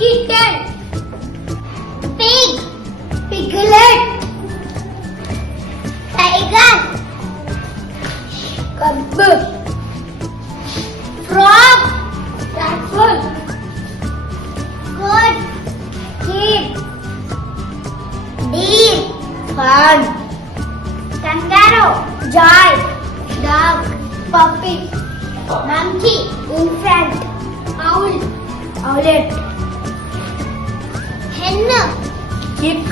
kitten, pig, piglet, tiger, cub, frog, raccoon, goat, kid, deer, fawn, kangaroo, joy, dog, puppy, monkey, infant, owl, owlet, hen, chick,